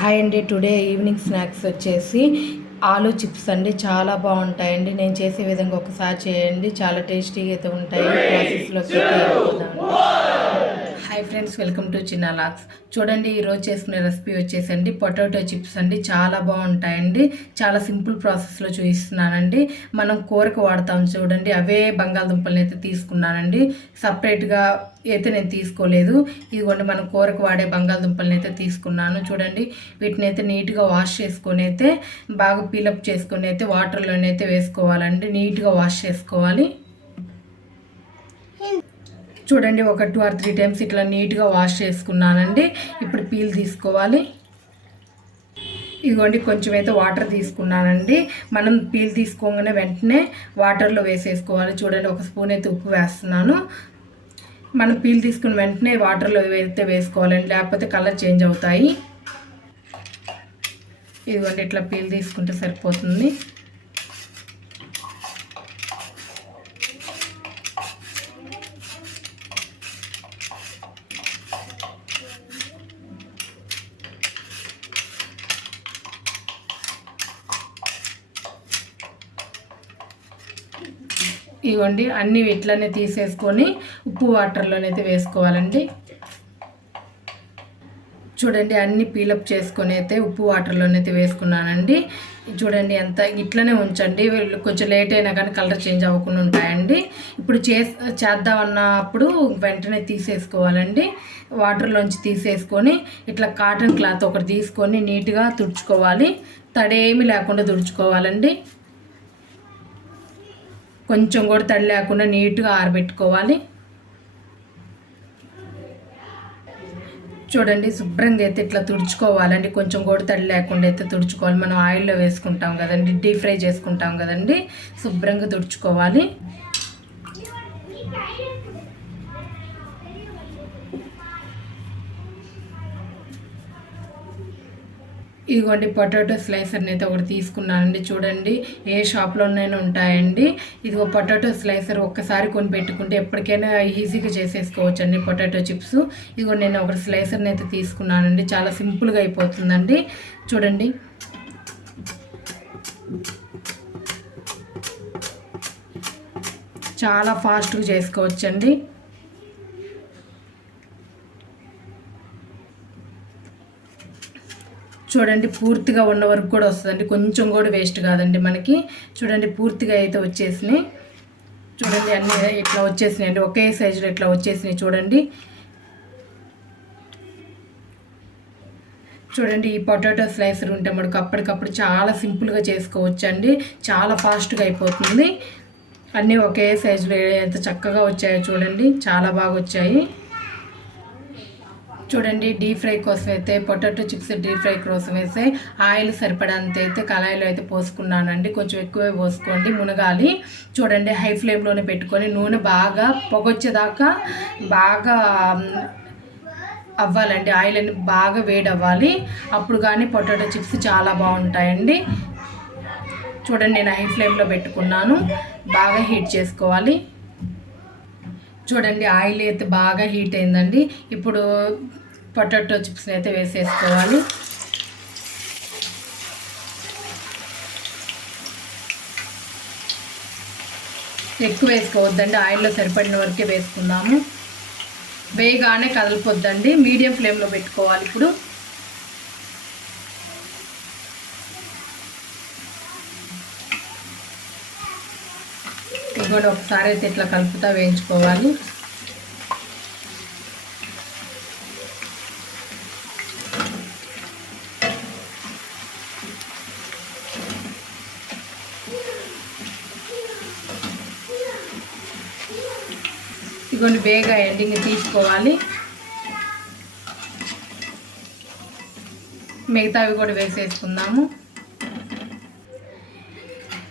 Hi అండి. Today evening snacks వచ్చేసి aloo chips అండి. చాలా బాగుంటాయండి. నేను చేసే విధంగా ఒకసారి చేయండి, చాలా టేస్టీగా అయితే ఉంటాయి. ప్రాసెస్లోకి వెళ్ళిపోదామండి. హాయ్ ఫ్రెండ్స్, వెల్కమ్ టు చిన్న లాక్స్. చూడండి, ఈరోజు చేసుకునే రెసిపీ వచ్చేసండి పొటాటో చిప్స్ అండి. చాలా బాగుంటాయండి. చాలా సింపుల్ ప్రాసెస్లో చూపిస్తున్నానండి. మనం కూరకు వాడతాం చూడండి, అవే బంగాళదుంపలను అయితే తీసుకున్నానండి. సపరేట్గా అయితే నేను తీసుకోలేదు. ఇదిగోండి, మనం కూరకు వాడే బంగాళదుంపలను అయితే తీసుకున్నాను. చూడండి, వీటిని అయితే నీట్గా వాష్ చేసుకొని అయితే బాగా పీలప్ చేసుకొని అయితే వాటర్లోనైతే వేసుకోవాలండి. నీట్గా వాష్ చేసుకోవాలి. చూడండి, ఒక 2 or 3 టైమ్స్ ఇట్లా నీట్గా వాష్ చేసుకున్నానండి. ఇప్పుడు పీల్ తీసుకోవాలి. ఇదిగోండి, కొంచెం అయితే వాటర్ తీసుకున్నానండి. మనం పీల్ తీసుకోగానే వెంటనే వాటర్లో వేసేసుకోవాలి. చూడండి, ఒక స్పూన్ అయితే ఉప్పు వేస్తున్నాను. మనం పీల్ తీసుకున్న వెంటనే వాటర్లో అయితే వేసుకోవాలండి, లేకపోతే కలర్ చేంజ్ అవుతాయి. ఇదిగోండి, ఇట్లా పీల్ తీసుకుంటే సరిపోతుంది. ఇవ్వండి, అన్నీ ఇట్లనే తీసేసుకొని ఉప్పు వాటర్లోనైతే వేసుకోవాలండి. చూడండి, అన్నీ పీలప్ చేసుకొని అయితే ఉప్పు వాటర్లోనైతే వేసుకున్నానండి. చూడండి, ఎంత ఇట్లనే ఉంచండి. కొంచెం లేట్ అయినా కానీ కలర్ చేంజ్ అవ్వకుండా ఉంటాయండి. ఇప్పుడు చేద్దామన్నప్పుడు వెంటనే తీసేసుకోవాలండి. వాటర్లోంచి తీసేసుకొని ఇట్లా కాటన్ క్లాత్ ఒకటి తీసుకొని నీట్గా తుడుచుకోవాలి. తడేమి లేకుండా తుడుచుకోవాలండి. కొంచెం కూడా తడి లేకుండా నీట్గా ఆరబెట్టుకోవాలి. చూడండి, శుభ్రంగా అయితే ఇట్లా తుడుచుకోవాలండి. కొంచెం కూడా తడి లేకుండా అయితే తుడుచుకోవాలి. మనం ఆయిల్లో వేసుకుంటాం కదండి, డీప్ ఫ్రై చేసుకుంటాం కదండి, శుభ్రంగా తుడుచుకోవాలి. ఇదిగోండి, పొటాటో స్లైసర్ని అయితే ఒకటి తీసుకున్నానండి. చూడండి, ఏ షాప్లోనైనా ఉంటాయండి. ఇదిగో పొటాటో స్లైసర్ ఒక్కసారి కొని పెట్టుకుంటే ఎప్పటికైనా ఈజీగా చేసేసుకోవచ్చండి పొటాటో చిప్స్. ఇదిగో నేను ఒకటి స్లైసర్ని అయితే తీసుకున్నానండి. చాలా సింపుల్గా అయిపోతుందండి. చూడండి, చాలా ఫాస్ట్గా చేసుకోవచ్చండి. చూడండి, పూర్తిగా ఉన్న వరకు కూడా వస్తుందండి. కొంచెం కూడా వేస్ట్ కాదండి మనకి. చూడండి, పూర్తిగా అయితే వచ్చేసినాయి. చూడండి, అన్నీ ఇట్లా వచ్చేసినాయి అండి. ఒకే సైజులో ఇట్లా వచ్చేసినాయి. చూడండి, చూడండి, ఈ పొటాటో స్లైసర్ ఉంటే మనకు అప్పటికప్పుడు చాలా సింపుల్గా చేసుకోవచ్చండి. చాలా ఫాస్ట్గా అయిపోతుంది. అన్నీ ఒకే సైజులో ఎంత చక్కగా వచ్చాయో చూడండి, చాలా బాగా వచ్చాయి. చూడండి, డీప్ ఫ్రై కోసం అయితే పొటాటో చిప్స్ డీప్ ఫ్రై కోసం అయితే ఆయిల్ సరిపడంత అయితే కళాయిలో అయితే పోసుకున్నానండి. కొంచెం ఎక్కువే పోసుకోండి, మునగాలి. చూడండి, హై ఫ్లేమ్లోనే పెట్టుకొని నూనె బాగా పొగొచ్చేదాకా బాగా అవ్వాలండి. ఆయిల్ అని బాగా వేడి అవ్వాలి. అప్పుడు కానీ పొటాటో చిప్స్ చాలా బాగుంటాయండి. చూడండి, నేను హై ఫ్లేమ్లో పెట్టుకున్నాను. బాగా హీట్ చేసుకోవాలి. చూడండి, ఆయిల్ అయితే బాగా హీట్ అయిందండి. ఇప్పుడు పొటాటో చిప్స్ని అయితే వేసేసుకోవాలి. ఎక్కువ వేసుకోవద్దండి, ఆయిల్లో సరిపడిన వరకే వేసుకుందాము. వేయగానే కదలిపోద్దండి, మీడియం ఫ్లేమ్లో పెట్టుకోవాలి. ఇప్పుడు ఇదిగోండి, ఒకసారి అయితే ఇట్లా కలుపుతా వేయించుకోవాలి. ఇదిగోండి, వేగా ఎండింగ్ తీసుకోవాలి. మిగతావి కూడా వేసేసుకుందాము.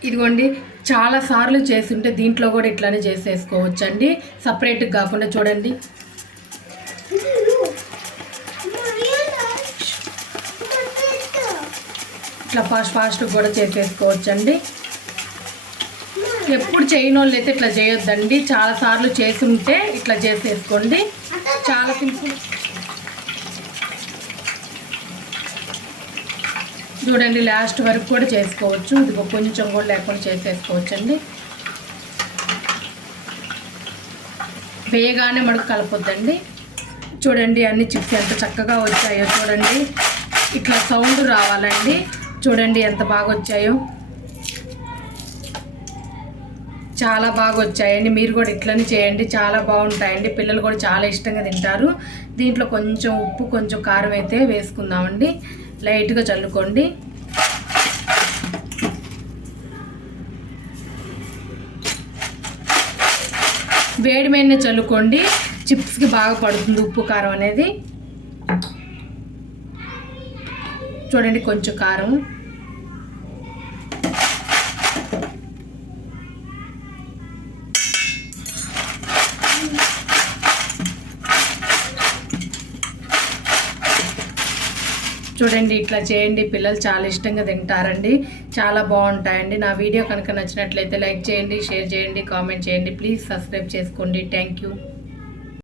ఇదిగోండి, చాలాసార్లు చేస్తుంటే దీంట్లో కూడా ఇట్లానే చేసేసుకోవచ్చండి, సపరేట్గా కాకుండా. చూడండి, ఇట్లా ఫాస్ట్గా కూడా చేసేసుకోవచ్చండి. ఎప్పుడు చేయని వాళ్ళు అయితే ఇట్లా చేయొద్దండి, చాలాసార్లు చేస్తుంటే ఇట్లా చేసేసుకోండి. చాలా సింపుల్. చూడండి లాస్ట్ వరకు కూడా చేసుకోవచ్చు. ఇదిగో కొంచెం కూడా లేకుండా చేసేసుకోవచ్చు అండి. వేగానే మనకు కలపొద్దండి. చూడండి అన్ని చిప్స్ ఎంత చక్కగా వచ్చాయో చూడండి. ఇట్లా సౌండ్ రావాలండి. చూడండి ఎంత బాగా వచ్చాయో, చాలా బాగా వచ్చాయండి. మీరు కూడా ఇట్లనే చేయండి, చాలా బాగుంటాయండి. పిల్లలు కూడా చాలా ఇష్టంగా తింటారు. దీంట్లో కొంచెం ఉప్పు కొంచెం కారం అయితే వేసుకుందామండి. లైట్గా చల్లుకోండి. వేడి మీదనే చల్లుకోండి, చిప్స్కి బాగా పడుతుంది ఉప్పు కారం అనేది. చూడండి కొంచెం కారం, చూడండి ఇట్లా చేయండి. పిల్లలు చాలా ఇష్టంగా తింటారండి, చాలా బాగుంటాయండి. నా వీడియో కనుక నచ్చినట్లయితే లైక్ చేయండి, షేర్ చేయండి, కామెంట్ చేయండి. ప్లీజ్ సబ్స్క్రైబ్ చేసుకోండి. Thank you.